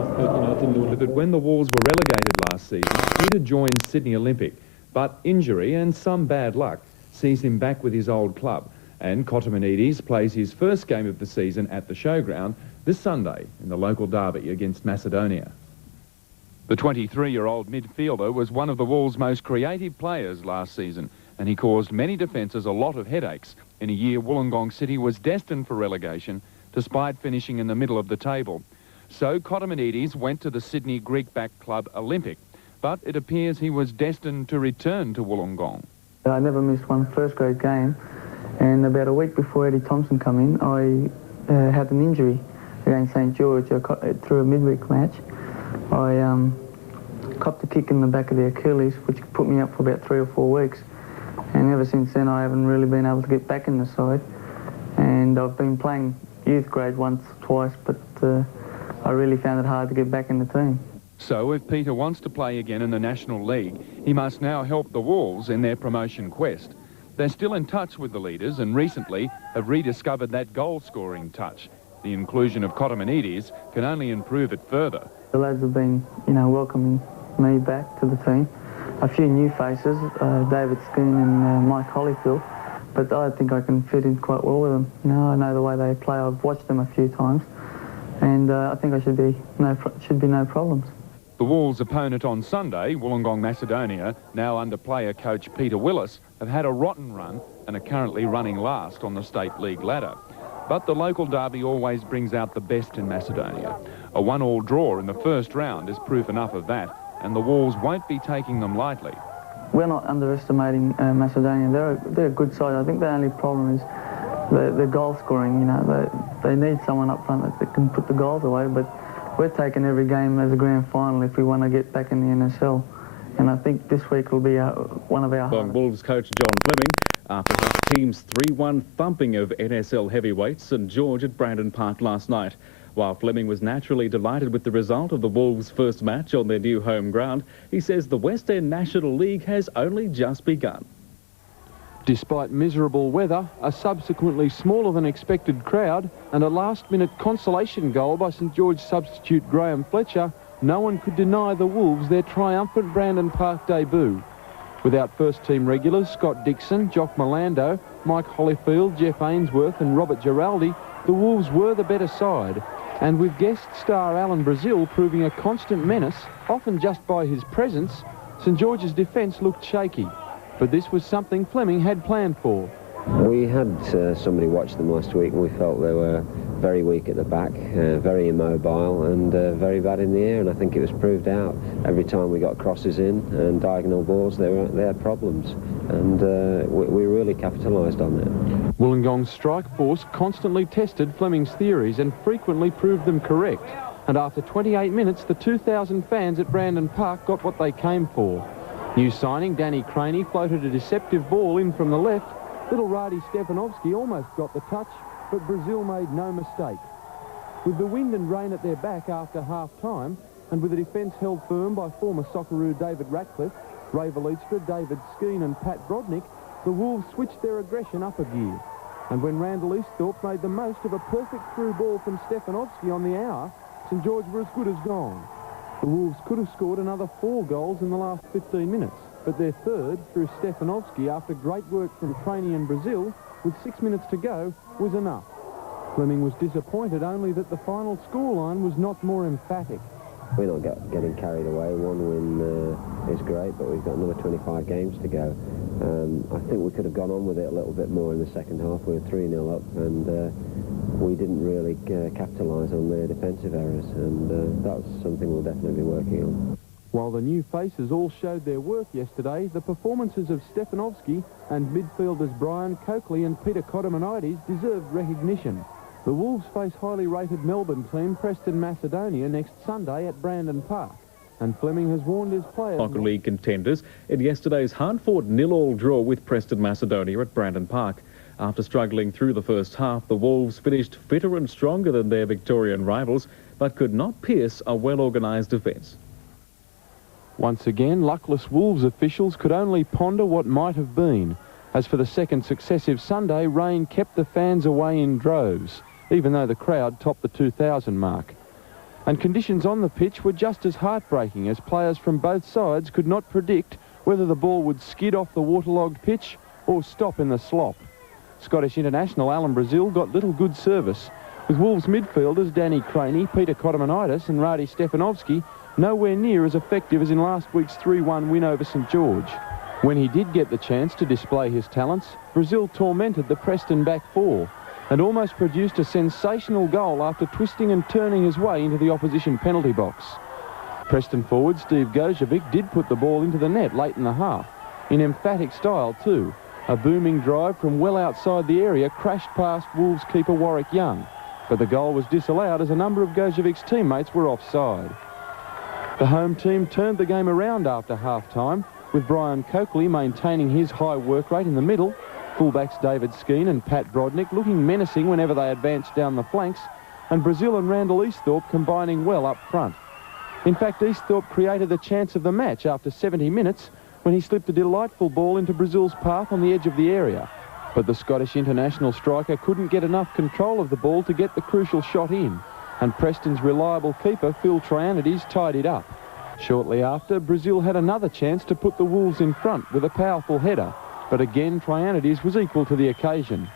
That when the Wolves were relegated last season, Peter joined Sydney Olympic, but injury and some bad luck sees him back with his old club. And Cotomanides plays his first game of the season at the showground this Sunday in the local derby against Macedonia. The 23-year-old midfielder was one of the Wolves' most creative players last season, and he caused many defences a lot of headaches in a year Wollongong City was destined for relegation, despite finishing in the middle of the table. So Cotomanides went to the Sydney Greek-backed club Olympic, but it appears he was destined to return to Wollongong. I never missed one first-grade game, and about a week before Eddie Thompson came in, I had an injury against St George through a midweek match. I copped a kick in the back of the Achilles, which put me up for about 3 or 4 weeks, and ever since then I haven't really been able to get back in the side. And I've been playing youth grade once or twice, but I really found it hard to get back in the team. So if Peter wants to play again in the National League, he must now help the Wolves in their promotion quest. They're still in touch with the leaders and recently have rediscovered that goal-scoring touch. The inclusion of Cotomanides can only improve it further. The lads have been, welcoming me back to the team. A few new faces, David Skeen and Mike Holyfield, but I think I can fit in quite well with them. I know the way they play. I've watched them a few times, and I think I should be no problems. The Wolves' opponent on Sunday, Wollongong Macedonia, now under player coach Peter Willis, have had a rotten run and are currently running last on the State League ladder. But the local derby always brings out the best in Macedonia. A 1-1 draw in the first round is proof enough of that, and the Wolves won't be taking them lightly. We're not underestimating Macedonia. They're a good side. I think the only problem is the goal scoring. They need someone up front that can put the goals away, but we're taking every game as a grand final if we want to get back in the NSL. And I think this week will be one of our... Wolves coach John Fleming, after his team's 3-1 thumping of NSL heavyweights St George at Brandon Park last night. While Fleming was naturally delighted with the result of the Wolves' first match on their new home ground, he says the West End National League has only just begun. Despite miserable weather, a subsequently smaller than expected crowd and a last-minute consolation goal by St George substitute Graham Fletcher, no one could deny the Wolves their triumphant Brandon Park debut. Without first-team regulars Scott Dixon, Jock Milando, Mike Holyfield, Jeff Ainsworth and Robert Giraldi, the Wolves were the better side. And with guest star Alan Brazil proving a constant menace, often just by his presence, St George's defence looked shaky. But this was something Fleming had planned for. We had somebody watch them last week and we felt they were very weak at the back, very immobile and very bad in the air, and I think it was proved out. Every time we got crosses in and diagonal balls, they had problems, and we really capitalised on it. Wollongong's strike force constantly tested Fleming's theories and frequently proved them correct. And after 28 minutes, the 2,000 fans at Brandon Park got what they came for. New signing Danny Craney floated a deceptive ball in from the left. Little Radi Stefanovski almost got the touch, but Brazil made no mistake. With the wind and rain at their back after half-time, and with the defence held firm by former Socceroo David Ratcliffe, Ray Valeetstra, David Skeen and Pat Brodnick, the Wolves switched their aggression up a gear. And when Randall Easthorpe made the most of a perfect through ball from Stefanovski on the hour, St George were as good as gone. The Wolves could have scored another 4 goals in the last 15 minutes, but their third, through Stefanovski, after great work from Craney and Brazil, with 6 minutes to go, was enough. Fleming was disappointed only that the final scoreline was not more emphatic. We're not getting carried away. 1 win is great, but we've got another 25 games to go. I think we could have gone on with it a little bit more in the second half. We were 3-0 up, and we didn't really capitalise on their defensive errors, and that's something we'll definitely be working on. While the new faces all showed their work yesterday, the performances of Stefanovski and midfielders Brian Coakley and Peter Cotomanides deserved recognition. The Wolves face highly rated Melbourne team Preston Macedonia next Sunday at Brandon Park, and Fleming has warned his players... Soccer League contenders in yesterday's hard-fought 0-0 draw with Preston Macedonia at Brandon Park. After struggling through the first half, the Wolves finished fitter and stronger than their Victorian rivals, but could not pierce a well-organised defence. Once again, luckless Wolves officials could only ponder what might have been. As for the second successive Sunday, rain kept the fans away in droves, even though the crowd topped the 2,000 mark. And conditions on the pitch were just as heartbreaking, as players from both sides could not predict whether the ball would skid off the waterlogged pitch or stop in the slop. Scottish international Alan Brazil got little good service, with Wolves midfielders Danny Craney, Peter Kotomanitis and Radi Stefanovski nowhere near as effective as in last week's 3-1 win over St George. When he did get the chance to display his talents, Brazil tormented the Preston back four and almost produced a sensational goal after twisting and turning his way into the opposition penalty box. Preston forward Steve Gojovic did put the ball into the net late in the half, in emphatic style too. A booming drive from well outside the area crashed past Wolves keeper Warwick Young, but the goal was disallowed as a number of Gojovic's teammates were offside. The home team turned the game around after half-time, with Brian Coakley maintaining his high work rate in the middle, fullbacks David Skeen and Pat Brodnick looking menacing whenever they advanced down the flanks, and Brazil and Randall Easthorpe combining well up front. In fact, Easthorpe created the chance of the match after 70 minutes when he slipped a delightful ball into Brazil's path on the edge of the area. But the Scottish international striker couldn't get enough control of the ball to get the crucial shot in, and Preston's reliable keeper Phil Trianides tied it up. Shortly after, Brazil had another chance to put the Wolves in front with a powerful header, but again Trianides was equal to the occasion.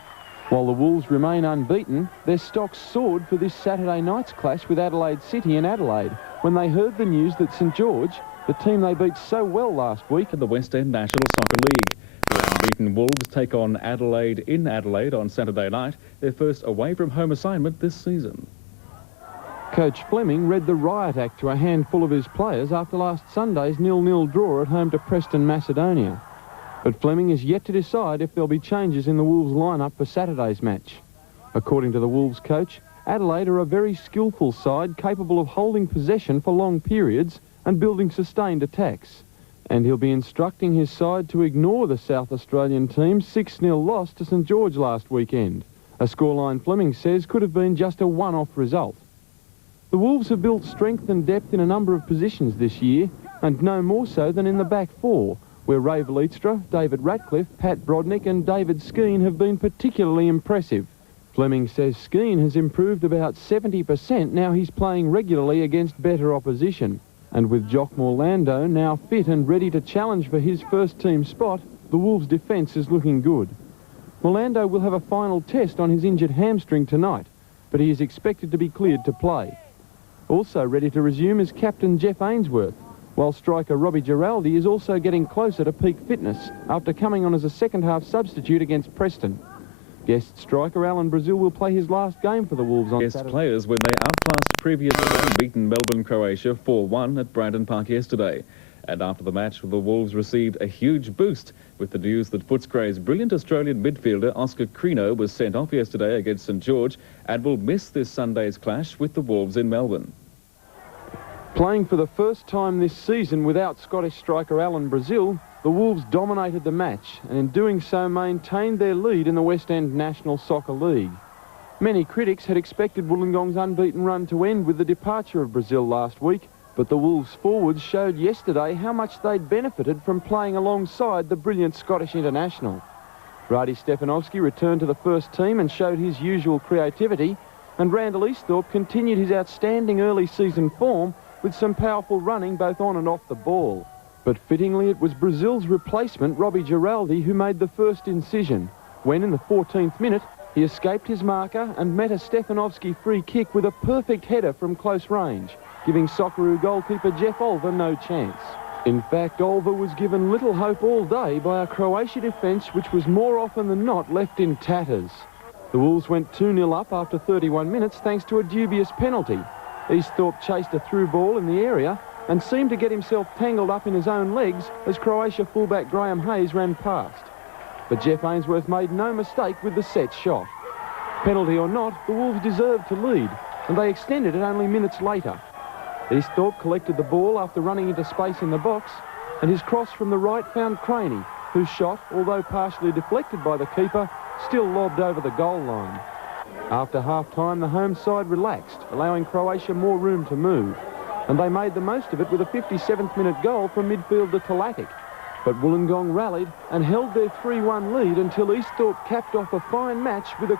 While the Wolves remain unbeaten, their stocks soared for this Saturday night's clash with Adelaide City in Adelaide when they heard the news that St George, the team they beat so well last week in the West End National Soccer League. The unbeaten Wolves take on Adelaide in Adelaide on Saturday night, their first away-from-home assignment this season. Coach Fleming read the riot act to a handful of his players after last Sunday's 0-0 draw at home to Preston Macedonia. But Fleming is yet to decide if there'll be changes in the Wolves lineup for Saturday's match. According to the Wolves coach, Adelaide are a very skillful side capable of holding possession for long periods and building sustained attacks. And he'll be instructing his side to ignore the South Australian team's 6-0 loss to St George last weekend. A scoreline Fleming says could have been just a one-off result. The Wolves have built strength and depth in a number of positions this year, and no more so than in the back four, where Ray Valeetstra, David Ratcliffe, Pat Brodnick and David Skeen have been particularly impressive. Fleming says Skeen has improved about 70% now he's playing regularly against better opposition. And with Jock Morlando now fit and ready to challenge for his first-team spot, the Wolves' defence is looking good. Morlando will have a final test on his injured hamstring tonight, but he is expected to be cleared to play. Also ready to resume is captain Jeff Ainsworth, while striker Robbie Giraldi is also getting closer to peak fitness after coming on as a second-half substitute against Preston. Guest striker Alan Brazil will play his last game for the Wolves on Guest Saturday. players when they outclassed previously unbeaten Melbourne, Croatia 4-1 at Brandon Park yesterday. And after the match, the Wolves received a huge boost with the news that Footscray's brilliant Australian midfielder Oscar Crino was sent off yesterday against St George and will miss this Sunday's clash with the Wolves in Melbourne. Playing for the first time this season without Scottish striker Alan Brazil, the Wolves dominated the match and in doing so maintained their lead in the West End National Soccer League. Many critics had expected Wollongong's unbeaten run to end with the departure of Brazil last week, but the Wolves forwards showed yesterday how much they'd benefited from playing alongside the brilliant Scottish international. Radi Stefanovski returned to the first team and showed his usual creativity, and Randall Easthorpe continued his outstanding early season form with some powerful running both on and off the ball. But fittingly, it was Brazil's replacement, Robbie Giraldi, who made the first incision, when in the 14th minute, he escaped his marker and met a Stefanovski free kick with a perfect header from close range, giving Socceroo goalkeeper Jeff Olver no chance. In fact, Olver was given little hope all day by a Croatia defence which was more often than not left in tatters. The Wolves went 2-0 up after 31 minutes thanks to a dubious penalty. Easthorpe chased a through ball in the area and seemed to get himself tangled up in his own legs as Croatia fullback Graham Hayes ran past. But Jeff Ainsworth made no mistake with the set shot. Penalty or not, the Wolves deserved to lead, and they extended it only minutes later. Easthorpe collected the ball after running into space in the box, and his cross from the right found Craney, whose shot, although partially deflected by the keeper, still lobbed over the goal line. After half-time, the home side relaxed, allowing Croatia more room to move, and they made the most of it with a 57th minute goal from midfielder Talatic. But Wollongong rallied and held their 3-1 lead until Easthorpe capped off a fine match with a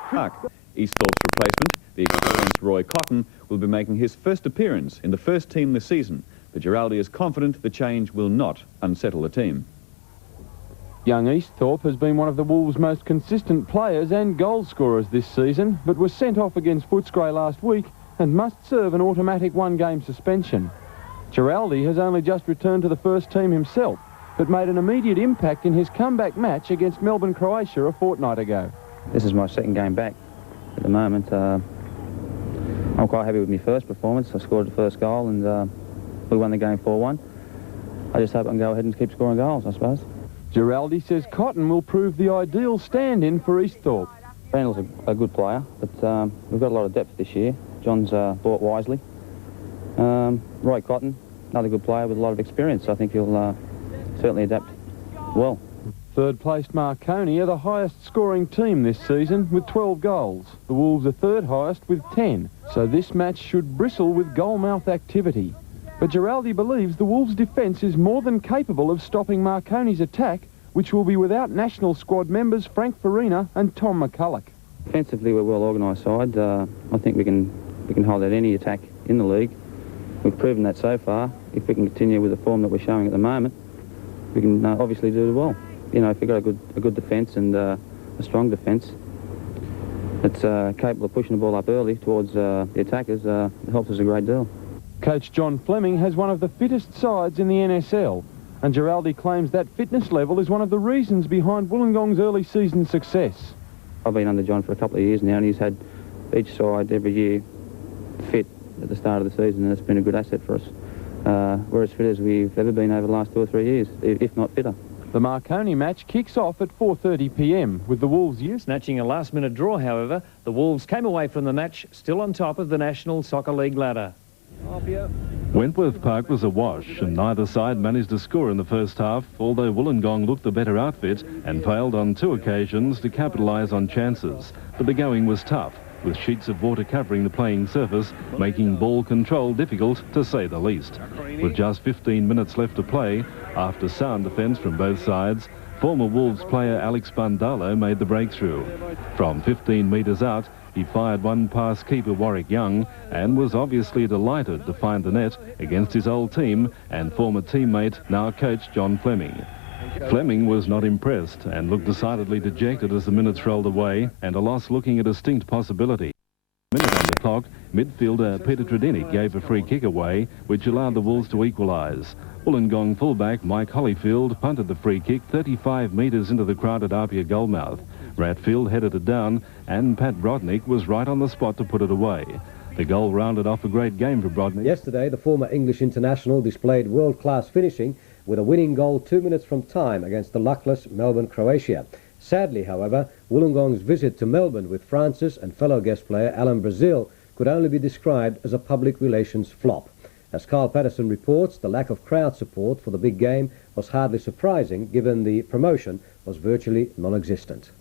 Easthorpe's replacement, The experienced Roy Cotton will be making his first appearance in the first team this season, but Giraldi is confident the change will not unsettle the team. Young Easthorpe has been one of the Wolves' most consistent players and goal scorers this season, but was sent off against Footscray last week and must serve an automatic one-game suspension. Giraldi has only just returned to the first team himself, but made an immediate impact in his comeback match against Melbourne, Croatia a fortnight ago. This is my second game back at the moment. I'm quite happy with my first performance. I scored the first goal and we won the game 4-1. I just hope I can go ahead and keep scoring goals, I suppose. Giraldi says Cotton will prove the ideal stand-in for Easthorpe. Randall's a good player, but we've got a lot of depth this year. John's bought wisely. Roy Cotton, another good player with a lot of experience. I think he'll certainly adapt well. Third-placed Marconi are the highest-scoring team this season with 12 goals. The Wolves are third highest with 10, so this match should bristle with goal-mouth activity. But Giraldi believes the Wolves' defence is more than capable of stopping Marconi's attack, which will be without national squad members Frank Farina and Tom McCulloch. Defensively, we're a well-organised side. I think we can hold out any attack in the league. We've proven that so far. If we can continue with the form that we're showing at the moment, we can obviously do well. You know, if you've got a good defence and a strong defence that's capable of pushing the ball up early towards the attackers, it helps us a great deal. Coach John Fleming has one of the fittest sides in the NSL, and Giraldi claims that fitness level is one of the reasons behind Wollongong's early season success. I've been under John for a couple of years now, and he's had each side every year fit at the start of the season, and it's been a good asset for us. We're as fit as we've ever been over the last 2 or 3 years, if not fitter. The Marconi match kicks off at 4:30 p.m. with the Wolves snatching a last-minute draw. However, the Wolves came away from the match still on top of the National Soccer League ladder. Wentworth Park was awash and neither side managed to score in the first half, although Wollongong looked the better outfit and failed on 2 occasions to capitalise on chances. But the going was tough, with sheets of water covering the playing surface, making ball control difficult to say the least. With just 15 minutes left to play, after sound defence from both sides, former Wolves player Alex Bandalo made the breakthrough. From 15 metres out, he fired one past keeper Warwick Young and was obviously delighted to find the net against his old team and former teammate, now coach John Fleming. Fleming was not impressed and looked decidedly dejected as the minutes rolled away, and a loss looking a distinct possibility. A minute on the clock, midfielder Peter Tredinic gave a free kick away, which allowed the Wolves to equalise. Wollongong fullback Mike Hollyfield punted the free kick 35 metres into the crowded Apia goalmouth. Ratfield headed it down, and Pat Brodnick was right on the spot to put it away. The goal rounded off a great game for Brodnick. Yesterday, the former English international displayed world-class finishing with a winning goal 2 minutes from time against the luckless Melbourne, Croatia. Sadly, however, Wollongong's visit to Melbourne with Francis and fellow guest player Alan Brazil could only be described as a public relations flop. As Carl Patterson reports, the lack of crowd support for the big game was hardly surprising, given the promotion was virtually non-existent.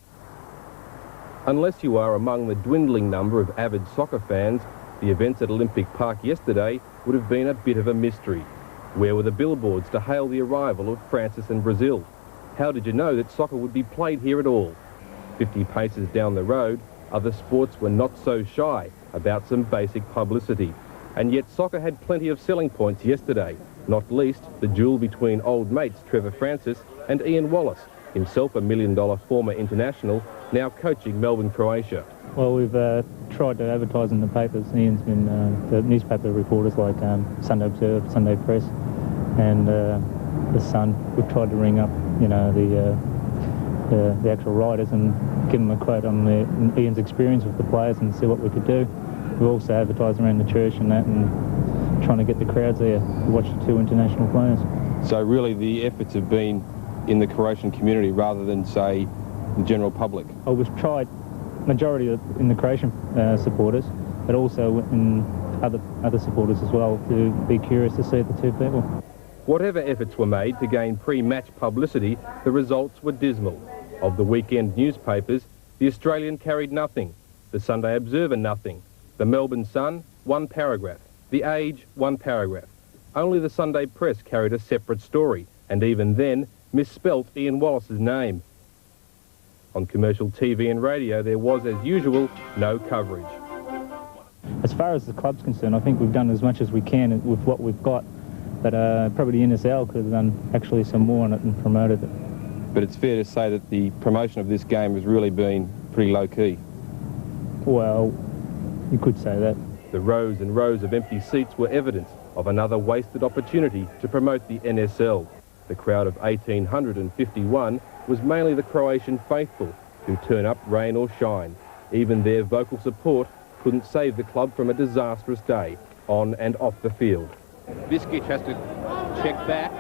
Unless you are among the dwindling number of avid soccer fans, the events at Olympic Park yesterday would have been a bit of a mystery. Where were the billboards to hail the arrival of Francis and Brazil? How did you know that soccer would be played here at all? 50 paces down the road, other sports were not so shy about some basic publicity. And yet soccer had plenty of selling points yesterday, not least the duel between old mates Trevor Francis and Ian Wallace, himself a $1 million former international, now coaching Melbourne, Croatia. Well, we've tried to advertise in the papers. Ian's been the newspaper reporters like Sunday Observer, Sunday Press, and the Sun. We've tried to ring up, you know, the actual writers and give them a quote on Ian's experience with the players and see what we could do. We've also advertised around the church and that, and trying to get the crowds there to watch the 2 international players. So really the efforts have been in the Croatian community rather than, say, the general public? Oh, we've tried majority in the Croatian supporters, but also in other supporters as well, to be curious to see the 2 people. Whatever efforts were made to gain pre-match publicity, the results were dismal. Of the weekend newspapers, the Australian carried nothing, the Sunday Observer nothing, the Melbourne Sun 1 paragraph, the Age 1 paragraph. Only the Sunday Press carried a separate story, and even then misspelt Ian Wallace's name. On commercial TV and radio, there was, as usual, no coverage. As far as the club's concerned, I think we've done as much as we can with what we've got, but probably the NSL could have done actually some more on it and promoted it. But it's fair to say that the promotion of this game has really been pretty low-key. Well, you could say that. The rows and rows of empty seats were evidence of another wasted opportunity to promote the NSL. The crowd of 1,851 was mainly the Croatian faithful, who turn up rain or shine. Even their vocal support couldn't save the club from a disastrous day, on and off the field. Viskic has to check back.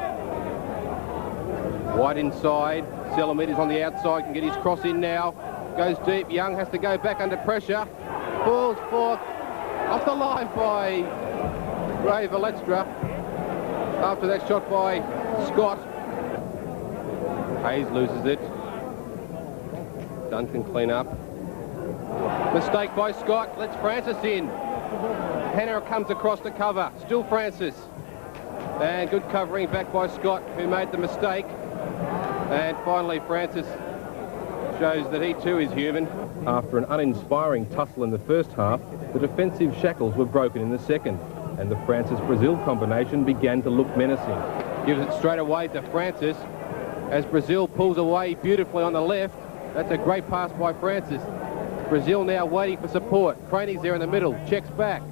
Wide inside. Selamides on the outside, can get his cross in now. Goes deep. Young has to go back under pressure. Falls forth. Off the line by Ray Valestra. After that shot by Scott. Hayes loses it. Duncan clean up. Mistake by Scott. Lets Francis in. Hanna comes across the cover. Still Francis. And good covering back by Scott, who made the mistake. And finally Francis shows that he too is human. After an uninspiring tussle in the first half, the defensive shackles were broken in the second, and the Francis-Brazil combination began to look menacing. Gives it straight away to Francis as Brazil pulls away beautifully on the left. That's a great pass by Francis. Brazil now waiting for support. Craney's there in the middle, checks back.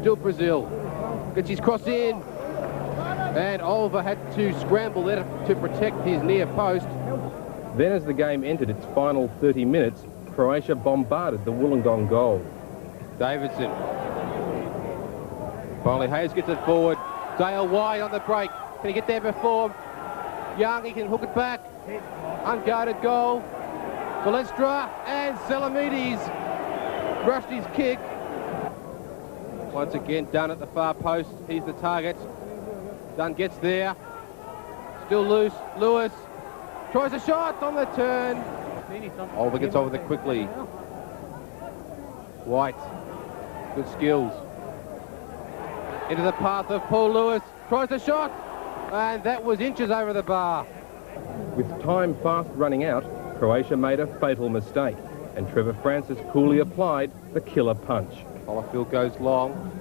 Still Brazil. Gets his cross in. And Oliver had to scramble there to protect his near post. Then as the game entered its final 30 minutes, Croatia bombarded the Wollongong goal. Davidson. Finally Hayes gets it forward. Dale wide on the break. Can he get there before Young? He can hook it back. Unguarded goal. Valestra and Selamides brushed his kick. Once again, Dunn at the far post. He's the target. Dunn gets there. Still loose. Lewis tries a shot on the turn. Oliver gets over there quickly. White. Good skills. Into the path of Paul Lewis. Tries a shot. And that was inches over the bar. With time fast running out, Croatia made a fatal mistake, and Trevor Francis coolly applied the killer punch. Hollifield goes long.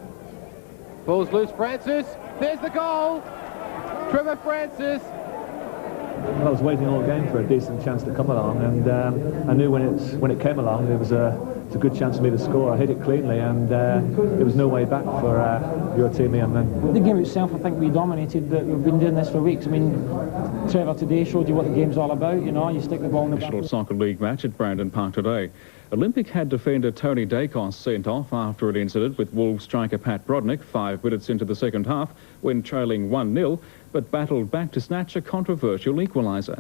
Falls loose, Francis. There's the goal. Trevor Francis. I was waiting all game for a decent chance to come along, and I knew when it came along, it's a good chance for me to score. I hit it cleanly, and there was no way back for your team and then. The game itself, I think we dominated. We've been doing this for weeks. I mean, Trevor today showed you what the game's all about. You know, you stick the ball in the National Soccer League match at Brandon Park today. Olympic had defender Tony Dacos sent off after an incident with Wolves striker Pat Brodnick 5 minutes into the second half when trailing 1-0, but battled back to snatch a controversial equaliser.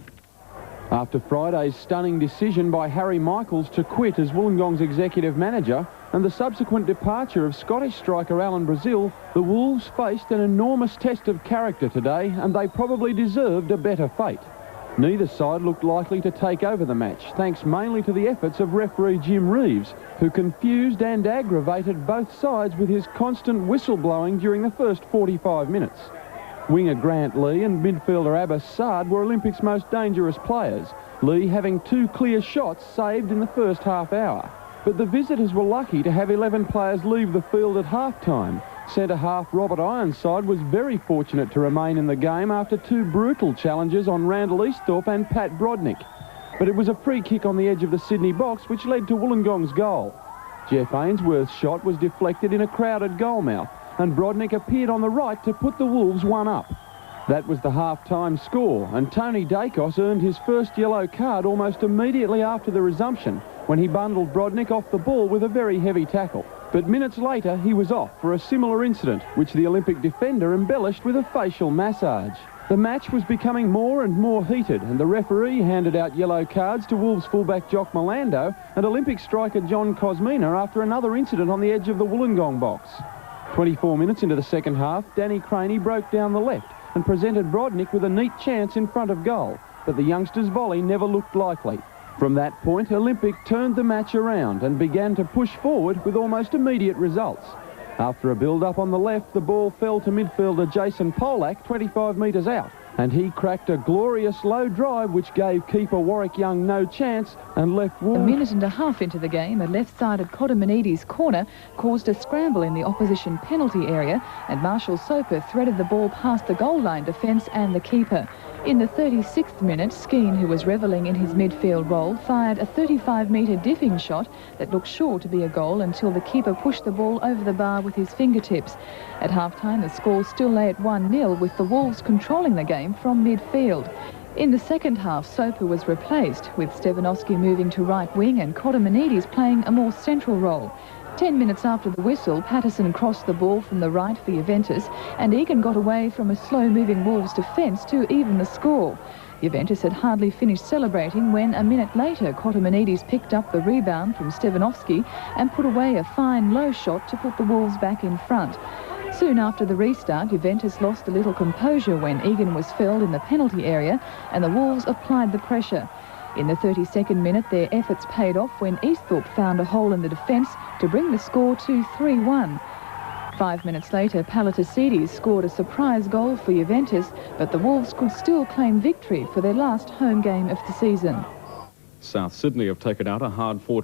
After Friday's stunning decision by Harry Michaels to quit as Wollongong's executive manager and the subsequent departure of Scottish striker Alan Brazil, the Wolves faced an enormous test of character today, and they probably deserved a better fate. Neither side looked likely to take over the match, thanks mainly to the efforts of referee Jim Reeves, who confused and aggravated both sides with his constant whistle-blowing during the first 45 minutes. Winger Grant Lee and midfielder Abbas Saad were Olympics' most dangerous players, Lee having 2 clear shots saved in the first half hour. But the visitors were lucky to have 11 players leave the field at half-time. Centre-half Robert Ironside was very fortunate to remain in the game after 2 brutal challenges on Randall Easthorpe and Pat Brodnick. But it was a free kick on the edge of the Sydney box which led to Wollongong's goal. Jeff Ainsworth's shot was deflected in a crowded goal mouth, and Brodnick appeared on the right to put the Wolves 1 up. That was the half-time score, and Tony Dacos earned his first yellow card almost immediately after the resumption when he bundled Brodnick off the ball with a very heavy tackle. But minutes later, he was off for a similar incident, which the Olympic defender embellished with a facial massage. The match was becoming more and more heated, and the referee handed out yellow cards to Wolves fullback Jock Milando and Olympic striker John Cosmina after another incident on the edge of the Wollongong box. 24 minutes into the second half, Danny Craney broke down the left and presented Brodnick with a neat chance in front of goal, but the youngster's volley never looked likely. From that point, Olympic turned the match around and began to push forward with almost immediate results. After a build-up on the left, the ball fell to midfielder Jason Polak 25 metres out, And he cracked a glorious low drive which gave keeper Warwick Young no chance and left Wolves. A minute and a half into the game, a left-sided Cotamanides corner caused a scramble in the opposition penalty area, and Marshall Soper threaded the ball past the goal line defence and the keeper. In the 36th minute, Skeen, who was revelling in his midfield role, fired a 35-metre diffing shot that looked sure to be a goal until the keeper pushed the ball over the bar with his fingertips. At half-time, the score still lay at 1-0, with the Wolves controlling the game from midfield. In the second half, Soper was replaced, with Stevanovski moving to right wing and Cotamanides playing a more central role. 10 minutes after the whistle, Patterson crossed the ball from the right for Juventus, and Egan got away from a slow-moving Wolves defence to even the score. Juventus had hardly finished celebrating when, a minute later, Cotamanides picked up the rebound from Stevanovski and put away a fine low shot to put the Wolves back in front. Soon after the restart, Juventus lost a little composure when Egan was felled in the penalty area, and the Wolves applied the pressure. In the 32nd minute, their efforts paid off when Easthorpe found a hole in the defence to bring the score to 3-1. 5 minutes later, Palatasides scored a surprise goal for Juventus, but the Wolves could still claim victory for their last home game of the season. South Sydney have taken out a hard-fought